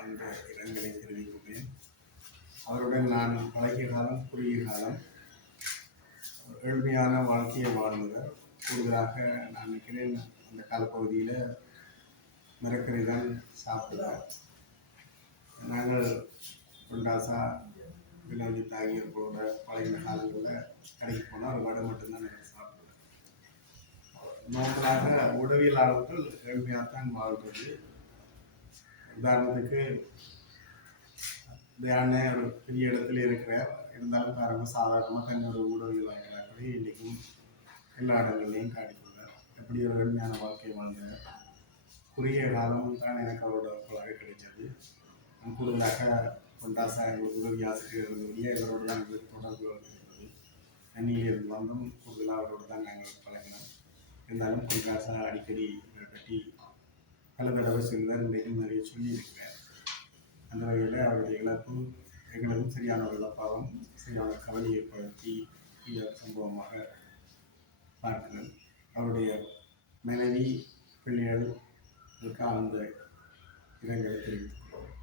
ஆழ்ந்த இரங்கலை தெரிவிக்கிறேன். அவருடன் நான் பழகிய காலம் குறுகிய காலம். ஏழ்மையான வாழ்க்கையை வாழ்ந்தவர். கூடுதலாக நான் நினைக்கிறேன் அந்த காலப்பகுதியில் மரக்கறி தான் சாப்பிடுவார். நாங்கள் கொண்டாசா வினோதித் ஆகியோர்களோட பழகின காலங்களில் கடைக்கு போனால் ஒரு வடை மட்டும்தான் நாங்கள் சாப்பிடுவோம். நார்மலாக உடவியலாளர்கள் ஏழ்மையாகத்தான் வாழ்றது. உதாரணத்துக்கு தியான ஒரு பெரிய இடத்துல இருக்கிறார், இருந்தாலும் பாருங்க சாதாரணமாக தன்னோட உடவியலாளர்களாகவே இன்றைக்கும் எல்லா இடங்கள்லையும் காட்டிக்கொள்வார். எப்படி ஒரு ஏழ்மையான வாழ்க்கை வாழ்ந்தார். குறுகிய காலம் தான் எனக்கு அவரோட பழக கிடைச்சது. கூடுதலாக கொண்டாசா எங்களுக்கு உதவி ஆசிரியர்களுடைய இவரோடு தான் எங்களுக்கு தொடர்புகள் இருக்கிறது. அந்நியிலிருந்து வந்தும் கூடுதலாக அவரோடு தான் நாங்கள் பழகினோம். இருந்தாலும் கொண்டாசா அடிக்கடி இவரை பற்றி பல தடவை சொல்லுவார், இன்றைக்கும் நிறைய சொல்லியிருக்கிறார். அந்த வகையில் அவருடைய இழப்பு எங்களுக்கும் சரியான ஒரு இழப்பாகவும் சரியான கவலையை ஏற்படுத்தி சம்பவமாக பார்க்கிறேன். அவருடைய மனைவி பிள்ளைகளுக்கு ஆழ்ந்த இரங்கலை தெரிவித்துக் கொள்கிறேன்.